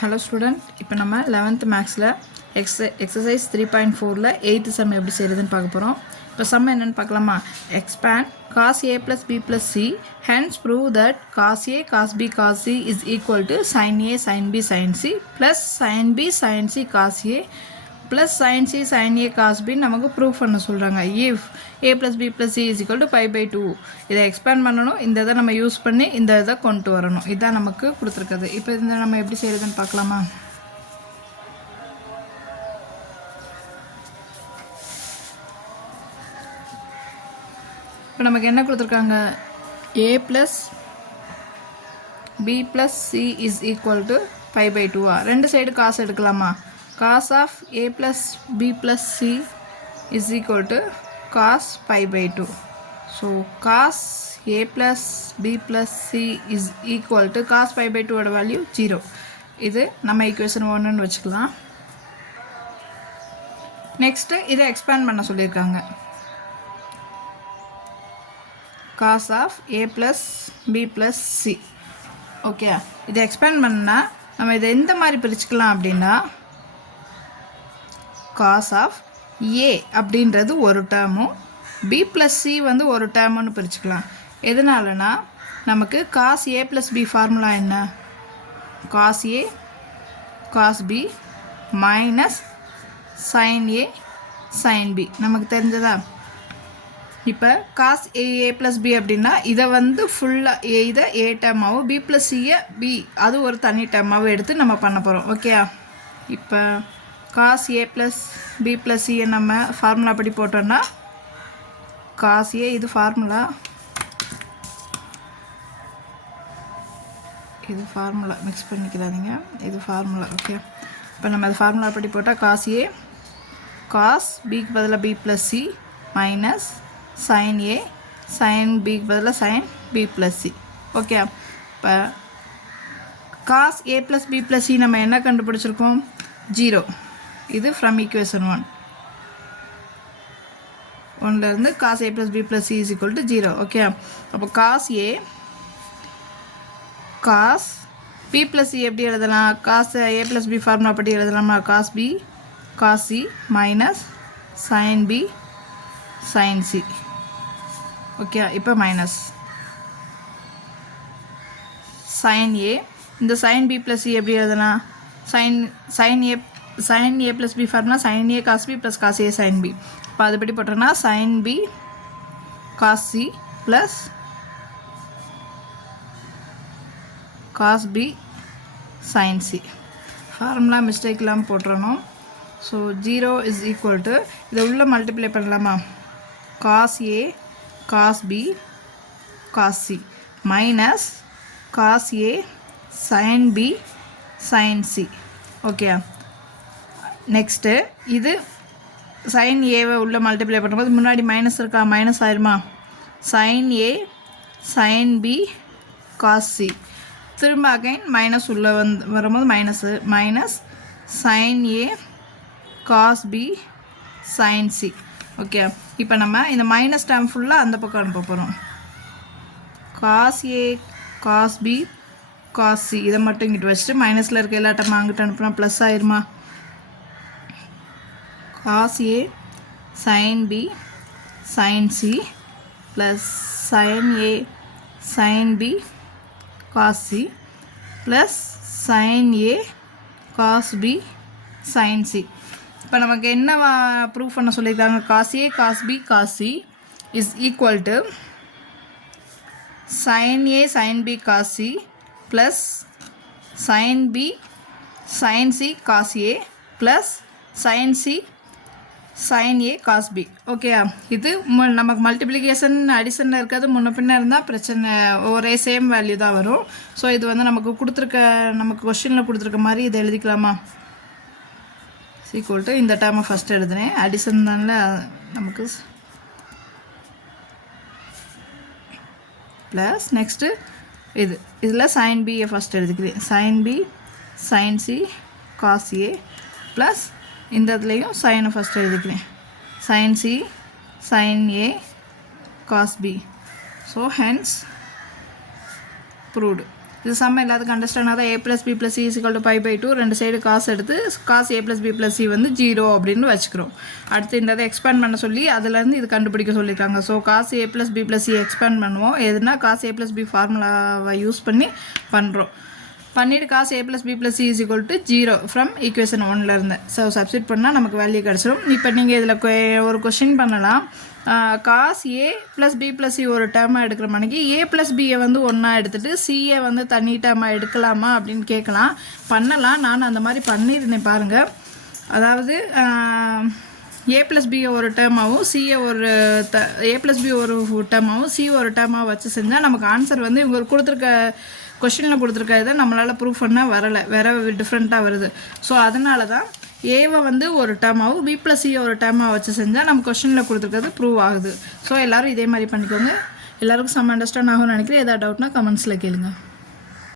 Hello student, இப்போ நம்ம 11th மேக்ஸில் exercise 3.4ல 8th sum எப்படி செய்கிறதுன்னு பார்க்க போகிறோம். இப்போ sum என்னன்னு பார்க்கலாமா? Expand cos a plus b plus c, hence prove that cos a cos b cos c is equal to sin a sin b sin c plus sin b sin c cos a plus sin c sin a cos b நமக்கு prove பண்ண சொல்கிறாங்க. if a plus b plus c is equal to pi by 2 இதை expand பண்ணணும். இந்த இதை நம்ம use பண்ணி இந்த இதை கொண்டு வரணும். இதுதான் நமக்கு கொடுத்துருக்குது. இப்போ இந்த நம்ம எப்படி செய்கிறதுன்னு பார்க்கலாமா? இப்போ நமக்கு என்ன கொடுத்துருக்காங்க? a plus b plus c is equal to pi by 2 ரெண்டு சைடு காசு எடுக்கலாமா? cos of a plus b plus c is equal to cos pi by 2. So cos a plus b plus c is equal to cos pi by 2 value 0. இது நம்ம equation 1 ன்னு வச்சுக்கலாம். Next இதை expand பண்ண சொல்லியிருக்காங்க. cos of a plus b plus c. Okay, இதை expand பண்ணால் நம்ம இதை எந்த மாதிரி பிரிச்சுக்கலாம் அப்படின்னா cos of a அப்படின்றது ஒரு டேர்மும் b plus c வந்து ஒரு டேர்முன்னு பிரிச்சுக்கலாம். எதனாலனா நமக்கு cos a plus b formula என்ன? cos a cos b minus sin a sin b நமக்கு தெரிஞ்சதா? இப்போ cos a plus b அப்படின்னா இதை வந்து ஃபுல்லாக இதை a டேர்மாகவும் b plus c b அது ஒரு தனி டேர்மாகவும் எடுத்து நம்ம பண்ண போகிறோம். ஓகே, இப்போ cos a plus b plus c நம்ம ஃபார்முலா படி போட்டோம்னா cos a இது ஃபார்முலா, இது ஃபார்முலா மிக்ஸ் பண்ணிக்கிறாதீங்க, இது ஃபார்முலா. ஓகே, இப்போ நம்ம அது ஃபார்முலா படி போட்டால் cos a cos bக்கு பதிலாக b plus c minus sin a sin bக்கு பதிலாக sin b plus c. Okay, இப்போ cos a plus b plus c நம்ம என்ன கண்டுபிடிச்சிருக்கோம்? 0. இது ஃப்ரம் equation 1 ஒன்லேருந்து cos a plus b plus c is equal to 0. Okay, அப்போ cos a cos b plus c எப்படி எழுதலாம்? cos a plus b formula படி எழுதலாமா? cos b cos c minus sin b sin c. Okay, இப்போ minus sin a, இந்த sin b plus c எப்படி எழுதலாம்? sin a plus b formula sin a cos b plus cos a sin b. இப்போ அதுபடி போட்டோம்னா sin b cos c plus cos b sin c. Formula mistake இல்லாமல் போட்டுறணும். So 0 is equal to இதை உள்ள multiply பண்ணலாமா? cos a cos b cos c minus cos a sin b sin c. Okay, next இது sin ஏவை உள்ள multiply பண்ணும்போது முன்னாடி மைனஸ் இருக்கா? மைனஸ் ஆயிருமா? sin a sin b cos c திரும்ப அகைன் மைனஸ் உள்ளே வரும்போது minus minus sin a cos b sin c. Okay, இப்போ நம்ம இந்த மைனஸ் டேர்ம் ஃபுல்லாக அந்த பக்கம் அனுப்ப போகிறோம். cos a cos b cos c இதை மட்டும் இங்கிட்டு வச்சுட்டு மைனஸில் இருக்க எல்லா டேர்மும் அங்கிட்ட அனுப்புனா ப்ளஸ் ஆயிருமா? cos a sin b sin c plus sin a sin b cos c plus sin a cos b sin c. இப்போ நமக்கு என்ன ப்ரூவ் பண்ண சொல்லியிருக்காங்க? cos a cos b cos c is equal to sin a sin b cos c plus sin b sin c cos a plus sin c sin a cos b. Okay, இது நமக்கு multiplication அடிஷனில் இருக்கிறது முன்ன பின்ன இருந்தால் பிரச்சனை, ஒரே same value தான் வரும். ஸோ இது வந்து நமக்கு கொடுத்துருக்க, நமக்கு கொஸ்டினில் கொடுத்துருக்க மாதிரி இதை எழுதிக்கலாமா? ஈக்குவல் டு இந்த டேர்மை ஃபஸ்ட் எழுதுனேன், அடிஷன் தானே நமக்கு, ப்ளஸ் நெக்ஸ்ட்டு இதில் sin b ஃபஸ்ட் எழுதிக்கிறேன், sin b sin c cos a plus இந்த இதுலேயும் சைனை ஃபஸ்ட் எழுதிக்கிறேன், sin c sin a cos b. So hence proved. இது சம்ம எல்லாத்துக்கும் அண்டர்ஸ்டாண்ட் ஆகுது. a + b + c = π/2 ரெண்டு சைடு காசு எடுத்து காசு a + b + c வந்து 0 அப்படின்னு வச்சுக்கிறோம். அடுத்து இந்த இதை எக்ஸ்பேண்ட் பண்ண சொல்லி அதுலேருந்து இது கண்டுபிடிக்க சொல்லியிருக்காங்க. ஸோ காசு a + b + c எக்ஸ்பேண்ட் பண்ணுவோம். எதுனா காசு a + b ஃபார்முலாவை யூஸ் பண்ணி பண்ணுறோம். பண்ணிவிட்டு காசு a + b + c = 0 from equation 1லேருந்து. ஸோ சப்ஸ்டிட் பண்ணால் நமக்கு வேல்யூ கிடச்சிடும். இப்போ நீங்கள் இதில் ஒரு கொஷின் பண்ணலாம். காஸ் a + b + c ஒரு டேர்மாக எடுக்கிற மணிக்கு a + b வந்து ஒன்றா எடுத்துகிட்டு சிஏ வந்து தனி டேர்மாக எடுக்கலாமா அப்படின்னு கேட்கலாம். பண்ணலாம். நான் அந்த மாதிரி பண்ணியிருந்தேன் பாருங்கள். அதாவது a + b ஒரு டேர்மாகவும் சிஏ ஒரு a + b ஒரு டேர்மாகவும் சி ஒரு டேர்மாக வச்சு செஞ்சால் நமக்கு ஆன்சர் வந்து இவங்க கொடுத்துருக்க கொஷினில் கொடுத்துருக்க இதை நம்மளால் ப்ரூவ் பண்ண வரலை, வேறு டிஃப்ரெண்ட்டாக வருது. ஸோ அதனால தான் ஏவை வந்து ஒரு டேர்மாகவும் b + c ஒரு டேர்மாக வச்சு செஞ்சால் நம்ம கொஷினில் கொடுத்துருக்கிறது ப்ரூவ் ஆகுது. ஸோ எல்லோரும் இதே மாதிரி பண்ணிக்கோங்க. எல்லாருக்கும் செம்ம அண்டர்ஸ்டாண்ட் ஆகும்னு நினைக்கிறேன். எதாவது டவுட்னா கமெண்ட்ஸில் கேளுங்க.